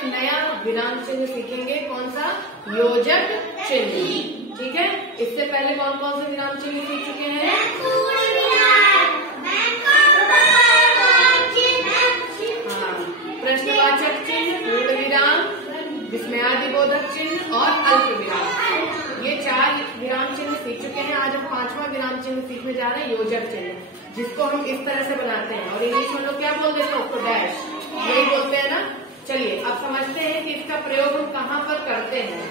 एक नया विराम चिन्ह सीखेंगे। कौन सा? योजक चिन्ह। ठीक है, इससे पहले कौन कौन से विराम चिन्ह सीख चुके हैं? हाँ, प्रश्नवाचक चिन्ह, पूर्ण विराम, विस्मयादिबोधक चिन्ह और अल्प विराम। ये 4 विराम चिन्ह सीख चुके हैं। आज हम 5वां विराम चिन्ह सीखने जा रहे हैं, योजक चिन्ह, जिसको हम इस तरह से बनाते हैं और इंग्लिश में लोग क्या बोल देते हैं? उसको डैश, यही बोलते हैं ना। चलिए अब समझते हैं कि इसका प्रयोग हम कहाँ पर करते हैं।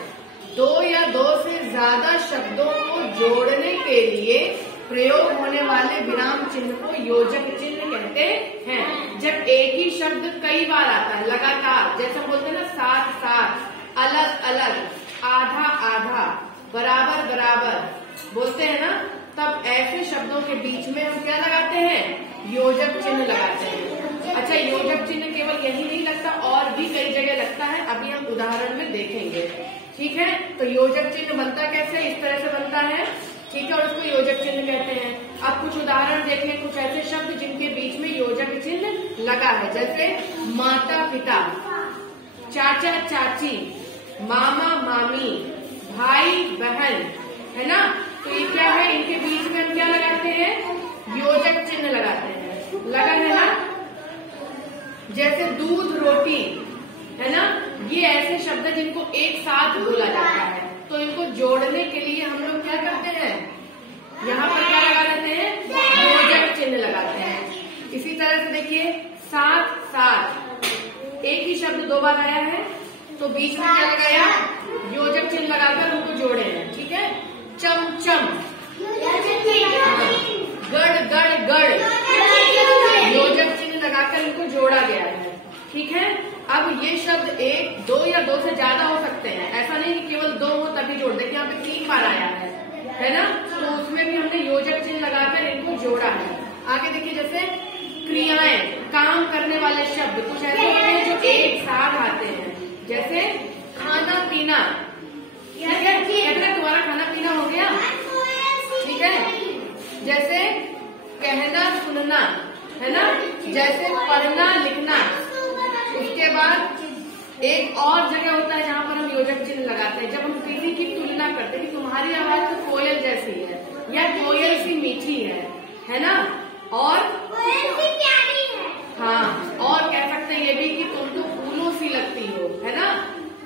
2 या 2 से ज्यादा शब्दों को जोड़ने के लिए प्रयोग होने वाले विराम चिन्ह को योजक चिन्ह कहते हैं। जब एक ही शब्द कई बार आता है लगातार, जैसे हम बोलते हैं ना साथ साथ, अलग अलग, आधा आधा, बराबर बराबर बोलते हैं ना, तब ऐसे शब्दों के बीच में हम क्या लगाते हैं? योजक चिन्ह लगाते हैं। अच्छा, योजक चिन्ह केवल यही नहीं लगता, और भी कई जगह लगता है, अभी हम उदाहरण में देखेंगे। ठीक है, तो योजक चिन्ह बनता कैसे? इस तरह से बनता है। ठीक है, और उसको योजक चिन्ह कहते हैं। अब कुछ उदाहरण देखें, कुछ ऐसे शब्द जिनके बीच में योजक चिन्ह लगा है, जैसे माता पिता, चाचा चाची, मामा मामी, भाई बहन, है ना। तो ये क्या है? इनके बीच में हम क्या लगाते हैं? योजक चिन्ह लगाते हैं। लगा है ना। जैसे दूध रोटी, है ना, ये ऐसे शब्द हैं जिनको एक साथ बोला जाता है, तो इनको जोड़ने के लिए हम लोग क्या करते हैं? यहाँ पर क्या लगा देते हैं? योजक चिन्ह लगाते हैं। इसी तरह से देखिए, साथ साथ, एक ही शब्द 2 बार आया है, तो बीच में क्या लगाया? योजक चिन्ह लगाकर उनको जोड़े हैं। ठीक है, चमचम, गड़ गड़ गड़, योजक चिन्ह लगाकर इनको जोड़ा गया है। ठीक है, अब ये शब्द 1, 2 या 2 से ज्यादा हो सकते हैं, ऐसा नहीं कि केवल 2 हो तभी जोड़ दें। यहाँ पे 3 बार आया है ना, तो उसमें भी हमने योजक चिन्ह लगाकर इनको जोड़ा है। आगे देखिए, जैसे क्रियाएं, काम करने वाले शब्द कुछ ऐसे होते हैं जो एक साथ आते हैं, जैसे खाना पीना। तुम्हारा खाना पीना हो गया। ठीक है, जैसे कहना सुनना, है ना, जैसे पढ़ना लिखना। उसके बाद एक और जगह होता है जहाँ पर हम योजक चिन्ह लगाते हैं, जब हम किसी की तुलना करते हैं कि तुम्हारी आवाज तो कोयल जैसी है, या कोयल सी मीठी है ना, और कोयल सी प्यारी है। हाँ, और कह सकते हैं ये भी कि तुम तो फूलों सी लगती हो, है ना,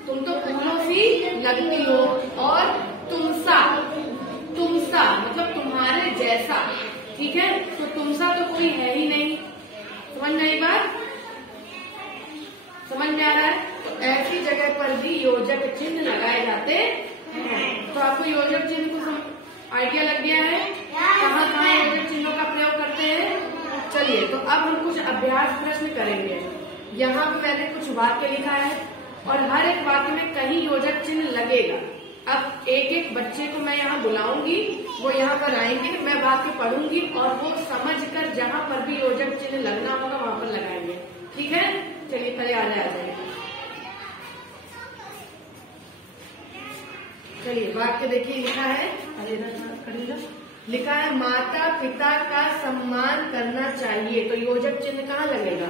तुम तो फूलों सी लगती हो। और तुमसा, तुमसा मतलब तुम्हारे जैसा। ठीक है, तो तुमसा तो कोई है ही नहीं। समझ में आई बात? समझ में आ रहा है? तो ऐसी जगह पर भी योजक चिन्ह लगाए जाते हैं। तो आपको योजक चिन्ह को आइडिया लग गया है कहाँ कहाँ योजक चिन्हों का प्रयोग करते हैं। चलिए, तो अब हम कुछ अभ्यास प्रश्न करेंगे। यहाँ पे मैंने कुछ वाक्य लिखा है और हर एक वाक्य में कहीं योजक चिन्ह लगेगा। अब एक एक बच्चे को मैं यहाँ बुलाऊंगी, वो यहाँ पर आएंगे, मैं वाक्य पढ़ूंगी और वो समझकर जहाँ पर भी योजक चिन्ह लगना होगा वहाँ पर लगाएंगे। ठीक है, चलिए पहले आ जाए। चलिए वाक्य देखिए, लिखा है, लिखा है माता पिता का सम्मान करना चाहिए, तो योजक चिन्ह कहाँ लगेगा?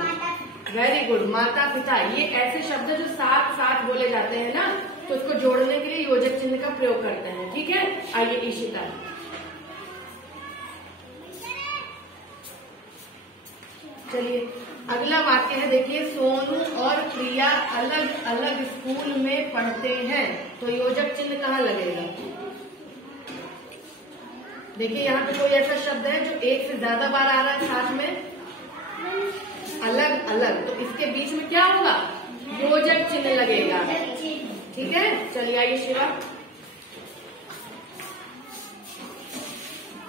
वेरी गुड, माता पिता। ये ऐसे शब्द जो साथ साथ बोले जाते हैं ना, तो उसको जोड़ने के लिए योजक चिन्ह का प्रयोग करते हैं। ठीक है, आइए ईशिता। चलिए अगला वाक्य है, देखिए सोनू और प्रिया अलग अलग स्कूल में पढ़ते हैं, तो योजक चिन्ह कहाँ लगेगा? देखिए यहाँ पे कोई ऐसा शब्द है जो 1 से ज्यादा बार आ रहा है साथ में, अलग अलग, तो इसके बीच में क्या होगा? योजक चिन्ह लगेगा। ठीक है, चलिए आइए शिवा।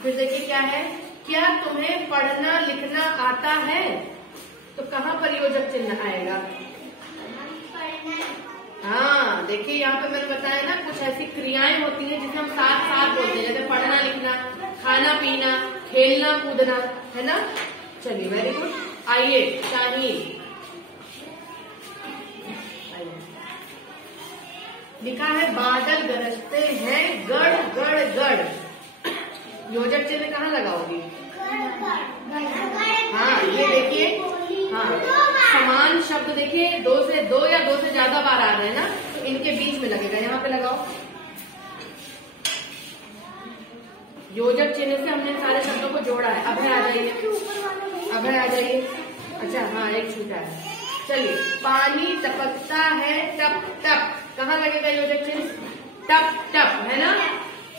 फिर देखिए क्या है, क्या तुम्हें पढ़ना लिखना आता है, तो कहाँ पर योजक चिन्ह आएगा? हाँ, देखिए यहाँ पे मैंने बताया ना, कुछ ऐसी क्रियाएं होती हैं जिसे हम साथ साथ बोलते हैं, जैसे पढ़ना लिखना, खाना पीना, खेलना कूदना, है ना। चलिए वेरी गुड, आइए शाहीन। लिखा है बादल गरजते हैं गड़ गड़ गड़, योजक चिन्ह कहाँ लगाओगी? हाँ, ये देखिए, हाँ समान शब्द देखिए, 2 या 2 से ज्यादा ज्यादा बार आ रहे हैं ना, तो इनके बीच में लगेगा। यहाँ पे लगाओ। योजक चिन्ह से हमने सारे शब्दों को जोड़ा है। अब आ जाइए, अब आ जाइए। अच्छा हाँ, एक छूटा है। चलिए, पानी टपकता है टप टप, कहाँ लगेगा योजक चिन्ह? टप टप, है ना।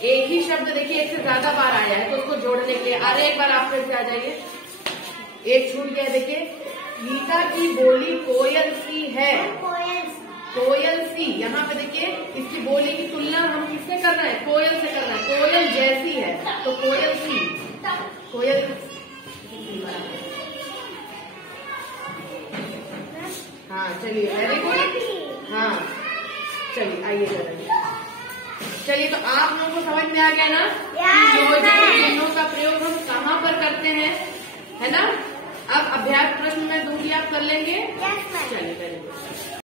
एक ही शब्द देखिए एक से ज्यादा बार आया है, तो उसको जोड़ने के लिए अरे एक बार आप फिर से आ जाइए। एक छूट गया, देखिए, गीता की बोली कोयल सी है। कोयल सी, यहाँ पे देखिए इसकी बोली की तुलना हम किससे कर रहे हैं? कोयल से कर रहे हैं। कोयल जैसी है, तो कोयल सी, कोयल। हाँ चलिए, वेरी गुड। हाँ चलिए, आइए जरा। चलिए, तो आप लोगों को समझ में आ गया ना कि योजक चिन्हों का प्रयोग हम कहाँ पर करते हैं, है ना। अब अभ्यास प्रश्न मैं दूंगी, आप कर लेंगे। चलिए।